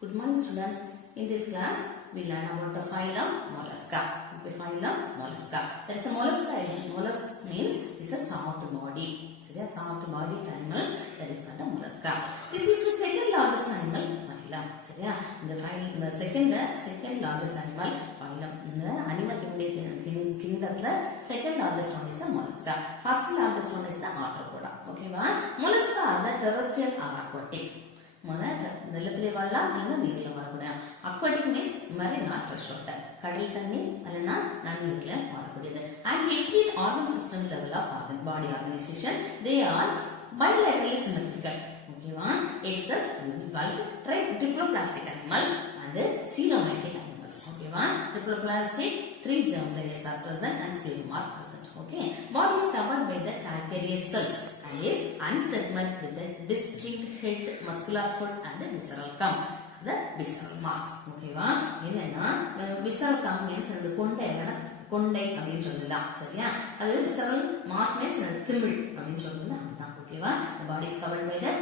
Good morning students. In this class we learn about the phylum Mollusca. Okay, phylum Mollusca. There is a mollusca. Mollusc means it's a soft body. So they are soft bodied animals. That is called a mollusca. This is the second largest animal phylum. So yeah, the second largest animal phylum. In the animal kingdom, the second largest one is the mollusca. First largest one is the arthropoda. Okay, mollusca are the terrestrial or aquatic. நிலத்திலே வாழலாம் இல்லைன்னா நீர்ல வாழக்கூடிய. Aquatic means marine or fresh water. கடல் தண்ணி இல்லைன்னா நன்னீர்ல வாழக்கூடியது. And its organ system level of organ body organization, they are bilaterally symmetrical. ஓகேவா? Except univalves, triploplastic animals and coelomatic animals. ஓகேவா? Triploplastic, 3 germ layers are present and coelom are present. Okay, body is covered by the calcareous cells and is unsegmented with a distinct head, muscular foot and the visceral column. The visceral mass. ஓகேவா? என்னன்னா visceral column means அந்த கொண்டை அப்படினு சொல்லலாம். சரியா? அது visceral mass means திமில் அப்படினு சொல்லலாம். அதுதான். ஓகேவா? The body is covered by the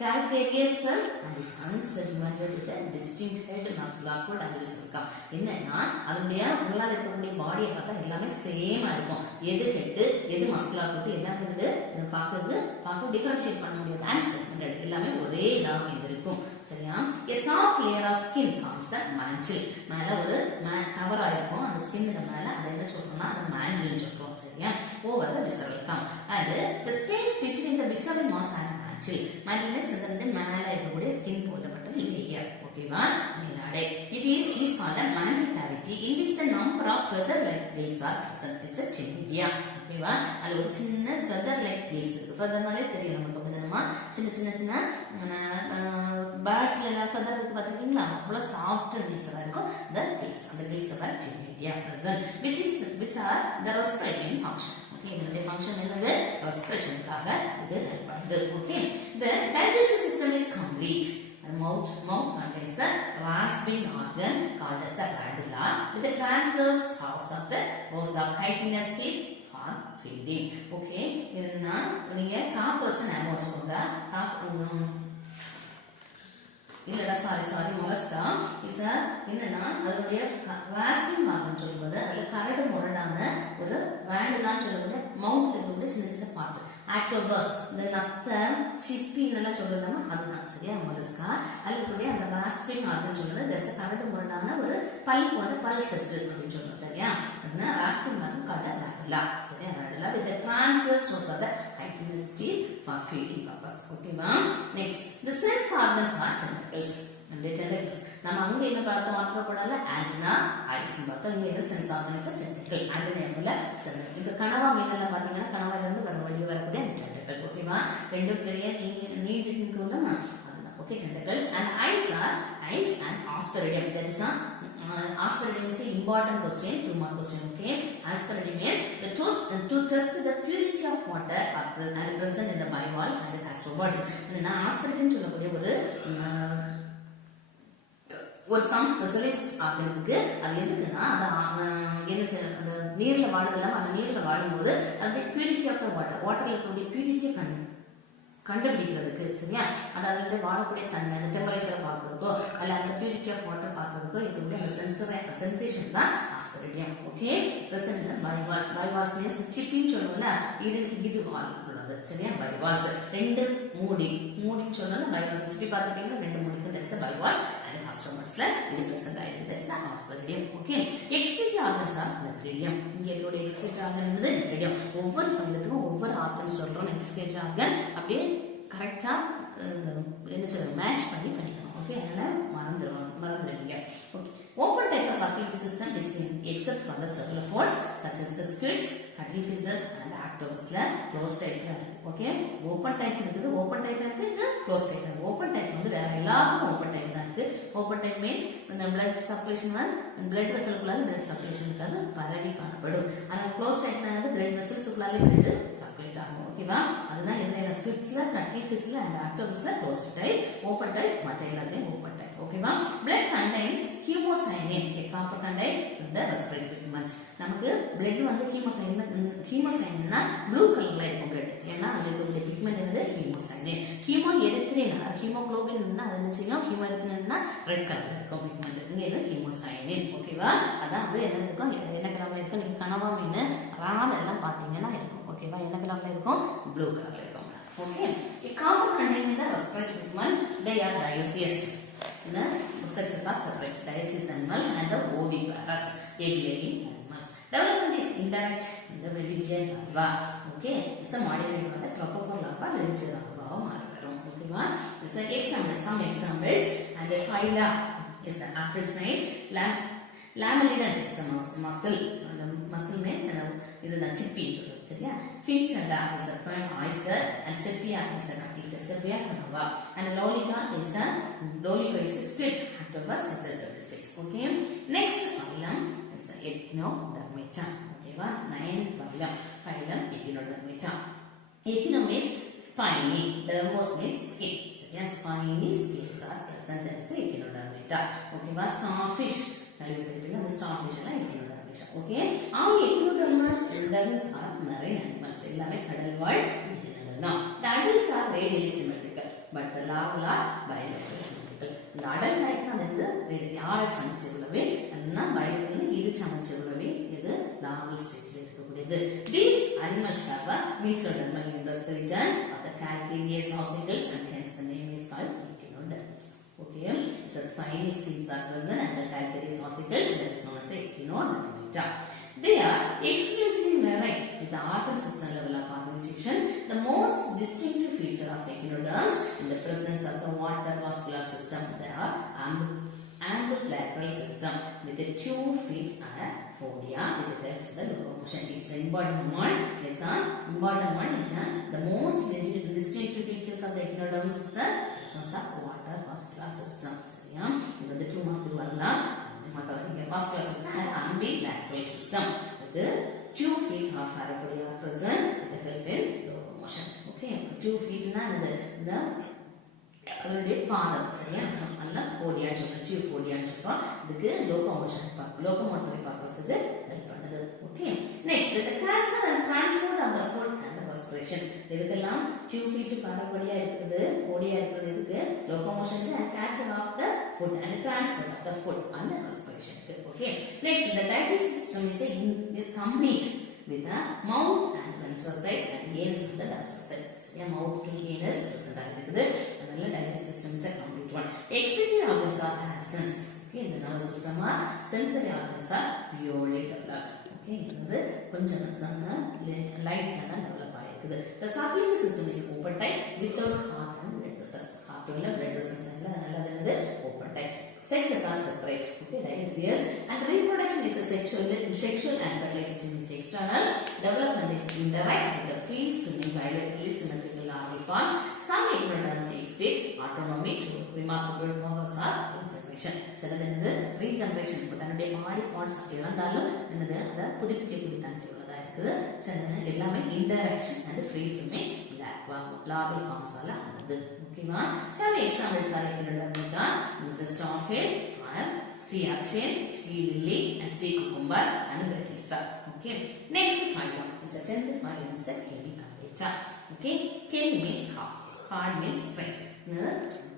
calcareous cell and is unsegmented with a distinct head, muscular foot and visceral column. என்னன்னா அதனுடைய உள்ளால இருக்கக்கூடிய பாடியை பார்த்தா எல்லாமே சேமா இருக்கும். எது ஹெட், எது மஸ்குலர் ஃபுட் எல்லாமே வந்து பார்க்க டிஃபரன்ஷியேட் பண்ண முடியாது. unsegmented எல்லாமே ஒரே இதாக இருக்கும். சரியா? a soft layer of skin forms the mantle. மேல ஒரு கவர் ஆயிருக்கும். அந்த ஸ்கின்னுக்கு மேல அது என்ன சொல்றோம்னா அந்த mantle சொல்றோம். சரியா? over the visceral column and the space between the visceral mass and mantle. mantle means இந்த மேல இருக்கக்கூடிய ஸ்கின் போலப்பட்ட லேயர். ஓகேவா? மேலாடை. it is called a mantle cavity in which the number of feather like gills are present. is a cnidia. ஓகேவா? அது ஒரு சின்ன feather like gills இருக்கு. featherனாலே தெரியும் நமக்கு. அப்படினா சின்ன பேர்ட்ஸ்ல எல்லாம் feather இருக்கு பாத்தீங்களா? அவ்வளவு சாஃப்ட் நேச்சரா இருக்கும். the gills, அந்த gills are cnidia present which are the respiratory function. Okay, இந்த ஃபங்க்ஷன் என்னது? ரெஸ்பிரேஷனுக்காக இது ஹெல்ப் பண்ணுது. Okay, the digestive system is complete. The mouth contains the rasping organ called as the radula with the transverse halves of the rows of chitinous teeth for feeding. Okay, இதுனா நீங்க cockroach ஞாபகம் வச்சுக்கோங்க. இல்லடா sorry mollusca is என்னன்னா அதனுடைய rasping organ சொல்லுவது அதுல கரடு முரடான ஒரு ராண்டுலான்னு சொல்லக்கூடிய மவுத்ல இருந்து சின்ன பார்ட் ஆக்டோபஸ் இந்த நத்த சிப்பி எல்லாம் சொல்லுறோமா அதுதான். சரியா? mollusca அதுக்குடைய அந்த ராஸ்பிங் ஆர்கன் சொல்லுது there's a கரடு முரடான ஒரு பல் செட் அப்படின்னு சொல்றோம். சரியா? அதுனா ராஸ்பிங் ஆர்கன் கால்ட் radula. சரியா? radula with the transverse rows of the chitinous teeth for feeding purpose. ஓகேவா? next the sense organs are tentacles. tentacles நம்ம அங்க என்ன பார்த்தோம்? ஆர்த்ரோபோடால ஆண்டனா ஐஸ் பார்த்தோம். இங்க என்ன சென்ஸ் ஆர்கன்ஸ்? டென்டக்கிள். ஆண்டனால செல். இந்த கனவா மீனெல்லாம் பாத்தீங்கன்னா கனவால இருந்து வரக்கூடிய அந்த டென்டக்கிள். ஓகேவா? ரெண்டு பெரிய நீட் இருக்கும்ல அதுதான். Okay, tentacles and eyes and aspergillum. that is aspergillum is an important question, 2 mark question. Okay, aspergillum means to test the purity of water are present in the bivalves and the gastropods. இந்த aspergillum சொல்லக்கூடிய ஒரு some specialist organ இருக்கு. அது எதுக்குன்னா அந்த நீர்ல வாழுதுல அந்த நீர்ல வாழும்போது அது பியூரிட்டி ஆஃப் த வாட்டர்ல இருக்கக்கூடிய பியூரிட்டியை கண்டுபிடிக்கிறதுக்கு. சரியா? அதாவது வாழக்கூடிய தன்மை அந்த டெம்பரேச்சரை பார்க்கறதுக்கோ அல்ல அந்த பியூரிட்டி ஆஃப் வாட்டர் பார்க்கறதுக்கோ இருக்கக்கூடிய அந்த சென்சேஷன் தான் ஆஸ்பெரிடியம். ஓகே, பிரசன்ட் இன் பைவால்ஸ் மீன்ஸ் சிப்பின்னு சொல்லுவோம்ல இரு வால் உள்ளது. சரியா? பைவால்ஸ் ரெண்டு மூடின்னு சொல்லணும். பைவால்ஸ் சிப்பி பார்த்துட்டீங்கன்னா ரெண்டு மூடிக்கு தெரிஞ்ச பைவால்ஸ் and customers இது பிரசன்ட் ஆயிருக்கு. that's the osphradium. Okay, excretory organs are nephridium. இங்க இருக்கக்கூடிய எக்ஸ்கிரீட்டரி ஆர்கன் வந்து நெப்ரிடியம். ஒவ்வொரு ஃபைலுக்கும் ஒவ்வொரு ஆர்கன் சொல்றோம். எக்ஸ்கிரீட்டரி ஆர்கன் அப்படியே கரெக்டா என்ன சொல்றது மேட்ச் பண்ணி பண்ணிக்கணும். ஓகே, அதனால மறந்துடுவீங்க. Okay, open type of circulatory system is seen except for the cephalopods such as the squids, cuttlefishes and octopusல closed type இருக்கு. ஓகே, ஓபன் டைப் இருக்குது, ஓபன் டைப் இருக்கு, இது க்ளோஸ்ட் டைப் இருக்கு. ஓபன் டைப் வந்து வேற எல்லாத்துக்கும் ஓபன் டைப் தான் இருக்கு. ஓபன் டைப் மீன்ஸ் இந்த blood circulation blood vessel குள்ள blood circulation இருக்காது, பரவி காணப்படும். ஆனா க்ளோஸ்ட் டைப்னா வந்து blood vessels குள்ள blood circulate ஆகும். ஓகேவா? அதுதான் இந்த ஸ்குவிட்ஸ்ல, கட்டில்ஃபிஷ்ல and octopusல க்ளோஸ்ட் டைப். ஓபன் டைப் மற்ற எல்லாத்துலயும் ஓபன் டைப். ஓகேவா? blood contains haemocyanin, a component in the respiratory pigment. நமக்கு blood வந்து ஹீமோசைனின்னா ப்ளூ கலர்ல இருக்கும் blood. ஏன்னா அதுல பிக்மெண்ட் வந்து ஹீமோசைனின். ஹீமோ எரித்ரின் ஹீமோகுளோபின் அது என்ன செய்யும்? ஹீமோ எரித்ரின் பிக்மெண்ட்னா ரெட் கலர்ல இருக்கும் பிக்மெண்ட். இங்க இது ஹீமோசைனின். ஓகேவா? அதான் அது என்ன இருக்கும், என்ன கலர்ல இருக்கும், நீங்க கனவா மீன் ரால் எல்லாம் பாத்தீங்கன்னா இருக்கும். ஓகேவா? என்ன கலர்ல இருக்கும், ப்ளூ கலர்ல இருக்கும். Okay, a carbon containing the respiratory pigment, they are dioecious. The sexes are separate, dioecious animals and the oviparous, egg-laying animals. Development is indirect in the veligian larva. Okay, it's a modified one, the trophophore larva, veligian larva. Okay, it's an example, some examples, and the phyla is an apple snail, lamellidans is a mussel. Mussel means இது தான் சிப்பி சரியா. Finch and is a prime oyster and sepia is a cuttlefish, sepia canova, and lolica is a split octopus is a cuttlefish. Okay, next phylum is Echinodermata. Okay, ninth phylum Echinodermata. Echinum is spiny, dermos means skin. சரியா, spiny scales are present, that is Echinodermata. Okay, starfish கழிவிட்டிருப்பீங்க, அந்த starfish எல்லாம் echinodermata. Okay, all echinoderms are marine animals. எல்லாமே கடல் வாழ் உயிரினங்கள் தான். The adults are radially symmetrical, but the larvae are bilaterally symmetrical. இந்த adult type வந்து யார சமச்சீருள்ளவே இல்லைன்னா bilaterally இது சமச்சீருள்ளவே இது larval stageல இருக்கக்கூடியது. These animals have a mesodermal endoskeleton of the calcareous ossicles and hence the name is called echinoderms. Okay, it's a spiny scales are present and the calcareous ossicles, that is known as echinodermata. They are exclusively marine with the organ system level of organization. The most distinctive feature of echinoderms in the presence of the water vascular system, they are ambulacral system with the 2 feet and fodia with the helps the locomotion. It's an important one. The most distinctive features of the echinoderms is the presence of water vascular system. சரியா, இது வந்து 2 mark வரலாம். Vascular system and ambulacral system with the 2 feet of parapodia are present with the help in locomotion. Okay, 2 feet na the அதனுடைய பாதம் சரியா, அல்ல போடியா சொல்றோம், டியூப் போடியா சொல்றோம். இதுக்கு லோகோமோட்டரி பர்பஸ்க்கு ஹெல்ப் பண்ணுது. Okay, next the capture and transport of the food and the respiration. இதுக்கெல்லாம் 2 feet பாதப்படியா இருக்குது, போடியா இருக்குது, இதுக்கு லோகோமோஷனுக்கு and capture of the food and transport of the food and the respiration. Okay, next the digestive system is complete with the mouth and ventral and anus and the dorsal side. சரியா, mouth to anus present ஆகிருக்குது. அதனால digestive system is a complete one. Excretory organs are absent. Okay, the nervous system are sensory organs are purely developed. Okay, இது வந்து கொஞ்சம் லைட்டான develop ஆகிருக்குது. The circulatory system is open type without heart and blood vessel. Heart இல்ல blood vessels இல்ல, அதனால அது வந்து open type. Sexes are separate. Okay, dioecious, and reproduction is a sexual and fertilization is external. Development is indirect with the free swimming bilaterally symmetrical larvae parts. Some echinoderms exhibit autonomy to remarkable powers of regeneration. சிலது regeneration தன்னுடைய body parts இழந்தாலும் என்னது அத புதுப்பிக்கக்கூடிய தன்மை உள்ளதா இருக்குது. சிலது எல்லாமே in direction and free swimming larval forms ஆல ஆனது. ஓகேவா, some examples are echinodermata, starfish, sea urchin, sea lily, and sea cucumber, and brittle star. Okay, next phylum is a 10th phylum is a Chemicardata. Okay, Chemi means hard means strength.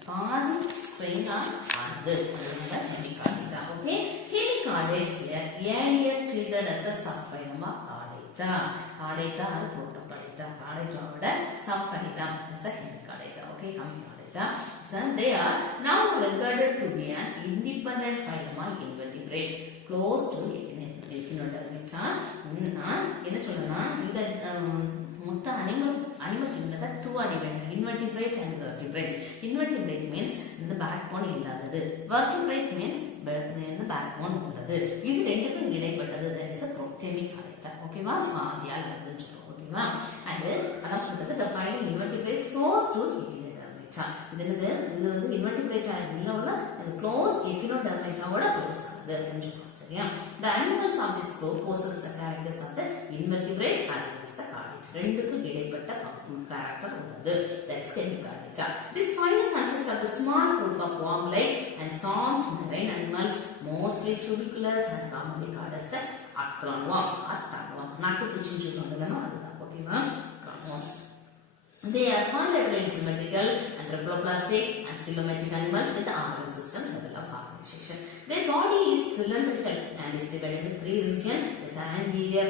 பாதி strain ஆனது, அதனால Chemicardata. Okay, Chemicardates were earlier treated as the subphylum of Chordata. Chordata or Protocordata. Chordata ஓட subphylum is a Chemicardata. Okay, Chemicardata. So they are now regarded to be an independent phylum of invertebrates close to echinodermata. என்ன சொல்லனா, இந்த மொத்த animal kingdom that 2 animal, invertebrate and vertebrate. Invertebrate means இந்த backbone இல்லாதது, vertebrate means இந்த backbone உள்ளது. இது ரெண்டுக்கும் இடைப்பட்டது, that is a Chemicardata. ஓகேவா, பாதியால் இருக்குன்னு சொல்றோம். ஓகேவா, and அதான் சொல்றது the phylum invertebrates close to echinodermata. இது என்னது, இது வந்து invertebrate இல்ல உள்ள அந்த close echinodermata ஓட close ஆனது அப்படின்னு சொல்றோம். சரியா, the animals of this group possess the characters of the invertebrates as well as the cardiacs. ரெண்டுக்கும் இடைப்பட்ட character உள்ளது, that is Chemicardata. This phylum consists of the small group of worm-like and soft marine animals, mostly tuberculous and commonly called as the acronworms or tapeworm. நாக்கு பூச்சின்னு சொல்லுவாங்கல்ல, அதுதான். ஓகேவா, acronworms. They are found at symmetrical and reploplastic and coelomatic animals with the organ system Their body is cylindrical and is divided into three regions: the anterior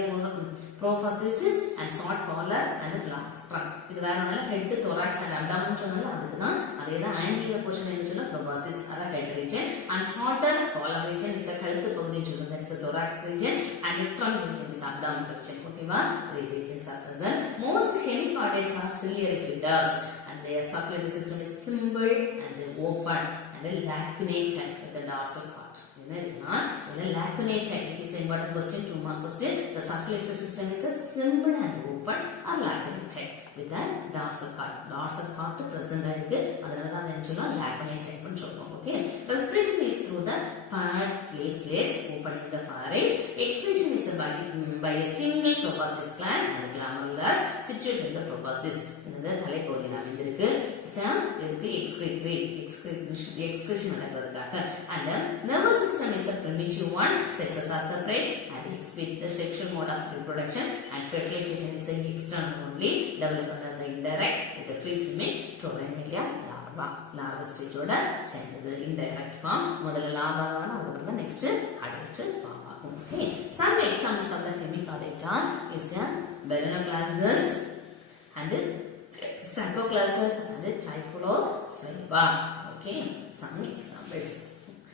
prophysis and short collar and the large trunk. இது வேற ஒண்ணு இல்ல, head, thorax and abdomen சொன்னல அதுக்கு தான். அதே தான் anterior portion என்ன சொல்ல proboscis, அத head region, and shorter collar region is a கழுத்து பகுதி சொல்ல, that is the thorax region, and the trunk region is abdomen region. ஓகேவா? Three regions are present. Most hemichordates are ciliary feeders and their circulatory system is simple and open and lacunate with the dorsal part. Lacunate, it is an important question, 2 mark question. The circulatory system is a simple and open or lacunate with the dorsal part. Dorsal part present ஆயிருக்கு, அதனால தான் என்ன சொல்லலாம் lacunate ன்னு சொல்றோம். Okay, respiration is through the paired slits opening the pharynx. Expiration is by a single proboscis gland and glomerulus situated in the proboscis. இந்த தலைப்பகுதி அமைந்திருக்கு. இதுக்கு excretion நடக்கிறதுக்காக. And the nervous system is a primitive one. Sexes are separate and excrete. The sexual mode of reproduction and fertilization is an external only. Developed under the indirect with the free swimming Torrenilia larva stage ஓட சேர்ந்தது. Indirect form முதல்ல larva தான், அதுக்கப்புறம் next adult form ஆகும். Okay, some examples of the hemichordata is a Balanoclastus and Sarcoclastus and Tricholophilba. Okay, some examples.